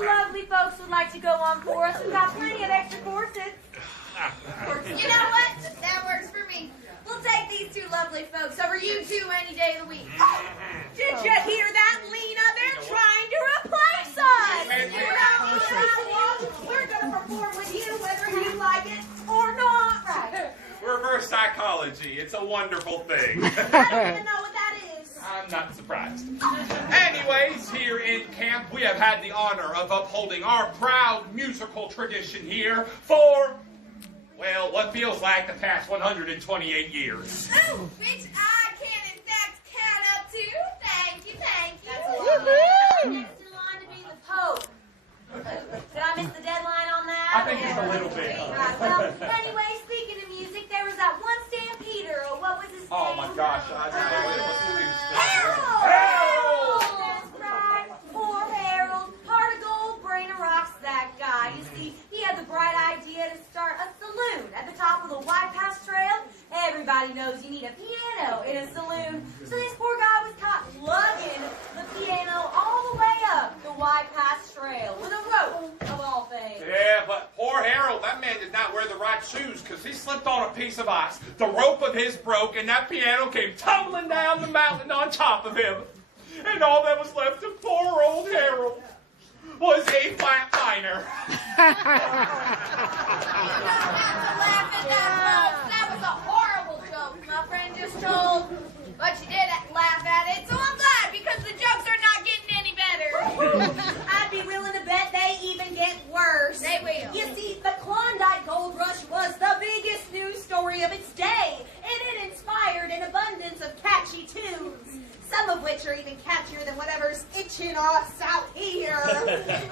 you lovely folks would like to go on for us, we've got plenty of extra corsets. You know what? That works for me. We'll take these two lovely folks over you two any day of the week. Oh, did you hear that, Lena? They're trying to replace us. We're going to perform with you whether you like it or not. Right. Reverse psychology. It's a wonderful thing. I don't even know what that is. I'm not surprised. Anyways, here in camp, we have had the honor of upholding our proud musical tradition here for, well, what feels like the past 128 years. Oh, which I can in fact count up to. Thank you, thank you. That's a lot. Next in line to be the Pope. Did I miss the deadline on that? I think just a little bit. Right. Well, anyway, speaking of music, there was that one stampeder. What was his name? Oh my gosh, I don't know what Harold! That's right. Poor Harold. Heart of gold, brain of rocks, that guy. You see, he had the bright idea to start a saloon at the top of the White Pass Trail. Everybody knows you need a piano in a saloon. So this poor guy was caught lugging the piano all the way up the White Pass Trail with a rope, of all things. Yeah, but poor Harold, that man did not wear the right shoes because he slipped on a piece of ice. The rope of his broke, and that piano came tumbling down the mountain on top of him. And all that was left of poor old Harold was a flat minor. You don't have to laugh at that, folks. That was a horrible joke my friend just told. But you did laugh at it, so I'm glad because the jokes are not getting any better. I'd be willing to bet they even get worse. They will. You see, the Klondike Gold Rush was the biggest news story of its day, and it inspired an abundance of catchy tunes, some of which are even catchier than whatever's itching us out here.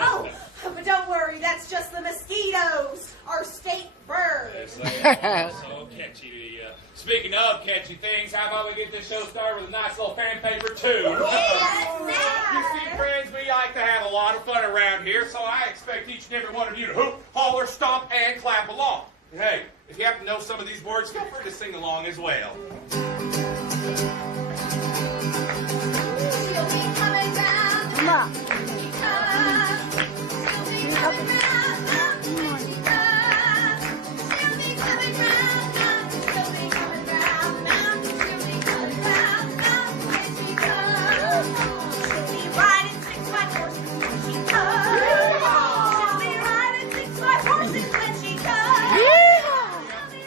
Oh, but don't worry, that's just the mosquitoes, our state bird. So catchy. Speaking of catchy things, how about we get this show started with a nice little fan favorite tune? You see, friends, we like to have a lot of fun around here, so I expect each and every one of you to hoop, holler, stomp, and clap along. And hey, if you happen to know some of these words, feel free to sing along as well. She'll be coming round. Come on. She'll be coming round when she comes. She'll be coming round. She'll be coming round. She'll be coming round when she comes. She'll be riding 6x horses when she comes. She'll be riding 6x horses when she comes. She'll be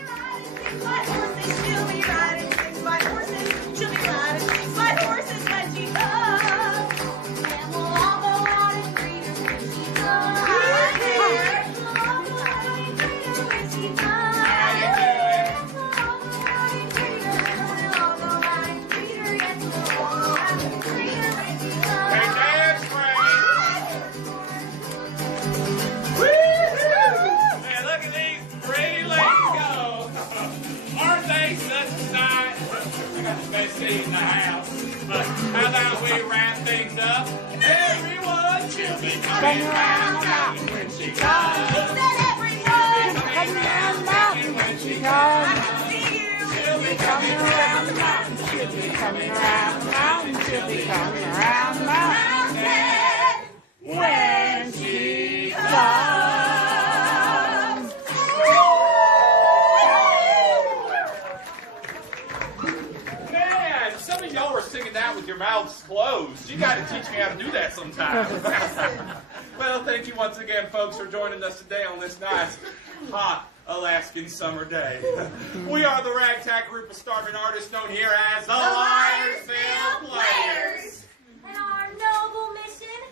riding 6x horses. She'll be riding 6x horses when she comes. And we'll all go out and greet her when she comes. We'll all go out and greet her when she comes. We'll all go out and greet her. We'll all go out and greet her. Yes, we'll all go out and greet her when she comes. Hey, dance, friends! Hey, look at these pretty ladies go! Aren't they such a sight? I got the best seat in the house. But how about we wrap things up? Everyone, she'll be coming round the mountain when she comes. Said everyone. Coming round the mountain when she comes. She'll be coming around the mountain. She'll be coming around the mountain. She'll be coming around the mountain when she comes. Man, some of y'all were singing that with your mouths closed. You got to teach me how to do that sometime. Well, thank you once again, folks, for joining us today on this nice, hot Alaskan summer day. We are the ragtag group of starving artists known here as the Liarsville Players. And our noble mission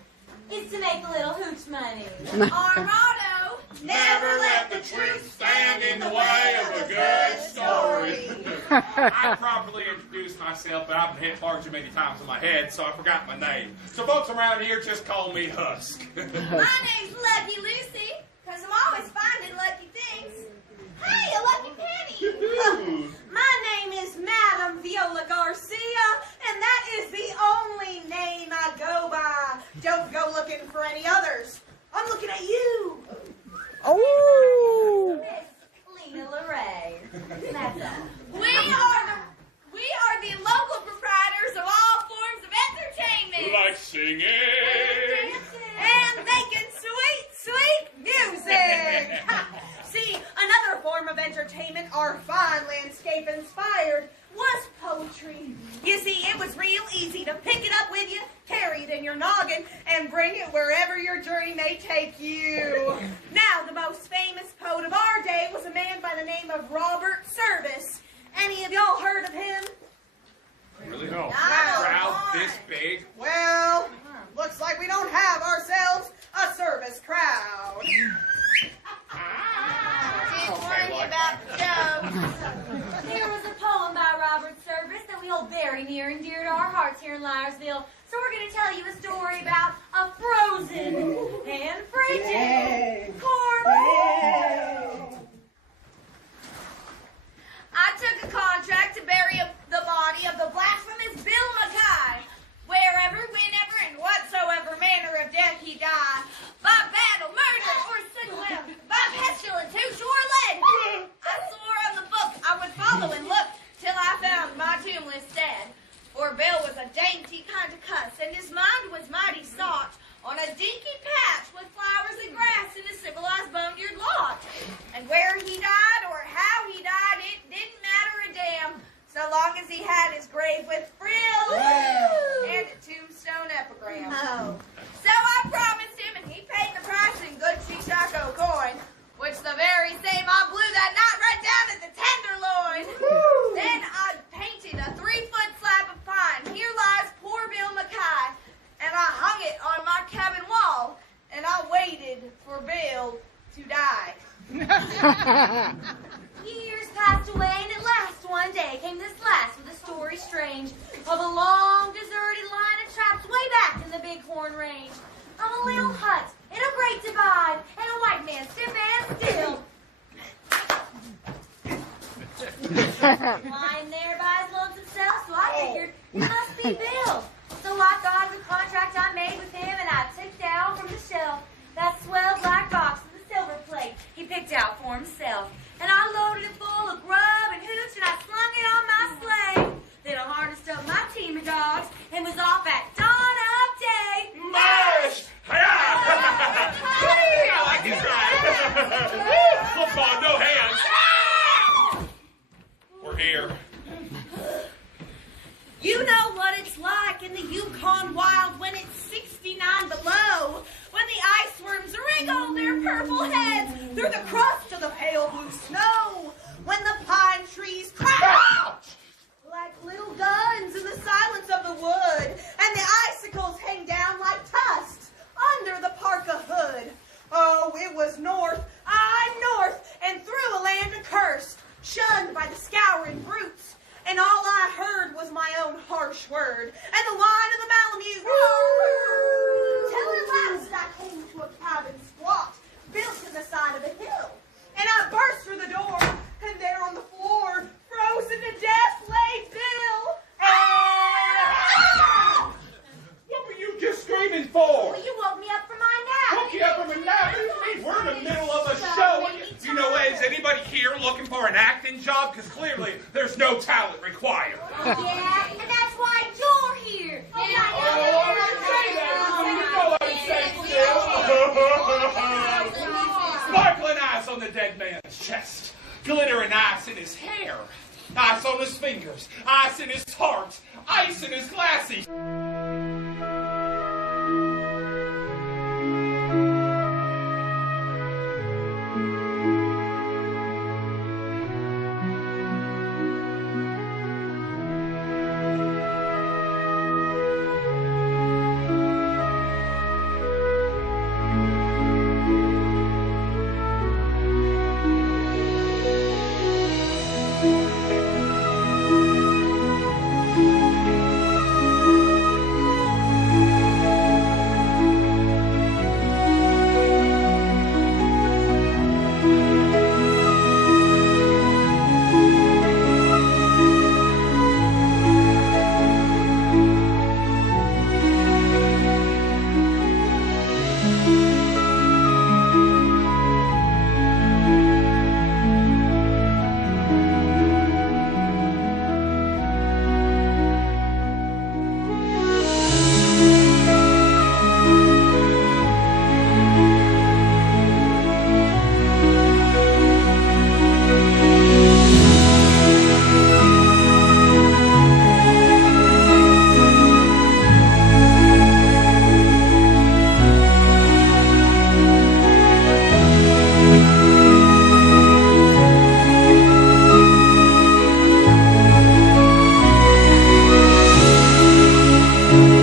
is to make a little hooch money. Our motto, Never let the truth stand in the way of a good story. I properly introduced myself, but I've been hit far too many times in my head, so I forgot my name. So folks around here just call me Husk. My name's Lucky Lucy, because I'm always finding lucky things. Hey, a lucky penny! My name is Madam Viola Garcia, and that is the only name I go by. Don't go looking for any others. I'm looking at you. Oh! Miss Lena LeRae. That's all. We are the local proprietors of all forms of entertainment. Like singing. And they can landscape inspired was poetry. You see, it was real easy to pick it up with you, carry it in your noggin, and bring it wherever your journey may take you. Now, the most famous poet of our day was a man by the name of Robert Service. Any of y'all heard of him? Really? No. Wow. Crowd this big? Well, looks like we don't have ourselves a service crowd. Didn't warn you about the jokes. There was a poem by Robert Service that we hold very near and dear to our hearts here in Liarsville. So we're going to tell you a story about a frozen and frigid corpse. I took a contract to bury the body of the blasphemous Bill Mackay, wherever, whenever, and whatsoever manner of death he died, by battle, murder, or sudden by pestilence, who sure led. I swore on the book I would follow and look till I found my tombless stead. For Bill was a dainty kind of cuss, and his mind was mighty sought on a dinky patch with flowers and grass in a civilized boneyard lot. And where he died or how he died, it didn't matter a damn, so long as he had his grave with frill and a tombstone epigram. Oh. So I promised him, and he paid the price in good Chicago coin, which the very same I blew that night right down at the tenderloin. Then I painted a 3-foot slab of pine. Here lies poor Bill Mackay, and I hung it on my cabin wall, and I waited for Bill to die. Years passed away, and at last one day came this lass with a story strange of a long, deserted line of traps way back in the Bighorn Range. Of a little hut in a great divide, and a white man stiff and still. Lying there by his lonesome self, so I figured it must be Bill. So I thought of the contract I made with him, and I took down from the shelf that swell black box with the silver plate he picked out for himself. And I loaded it full of grub and hooch, and I slung it on my sleigh. Then I harnessed up my team of dogs and was off at dawn of day. March! I like this guy. Football, no hands. We're here. You know what it's like in the Yukon wild when it's 69 below, when the ice worms wriggle their purple heads through the crust of the pale blue snow, when the pine trees crack like little guns in the silence of the wood, and the icicles hang down like tusks under the parka hood. Oh, it was north, north, and through a land accursed, shunned by the scouring brutes. And all I heard was my own harsh word, and the whine of the Malamute. Till at last I came to a cabin squat, built in the side of a hill. And I burst through the door, and there on the floor, frozen to death, lay Bill. What were you just screaming for? Well, you woke me up from my nap. Woke you up from a nap? We're in the middle of a show. You know, is anybody here looking for an acting job? Because clearly there's no talent required. Yeah, and that's why you're here. Oh, I didn't say that. You know I didn't say still. Sparkling ice on the dead man's chest. Glittering ice in his hair. Ice on his fingers. Ice in his heart. Ice in his glassy.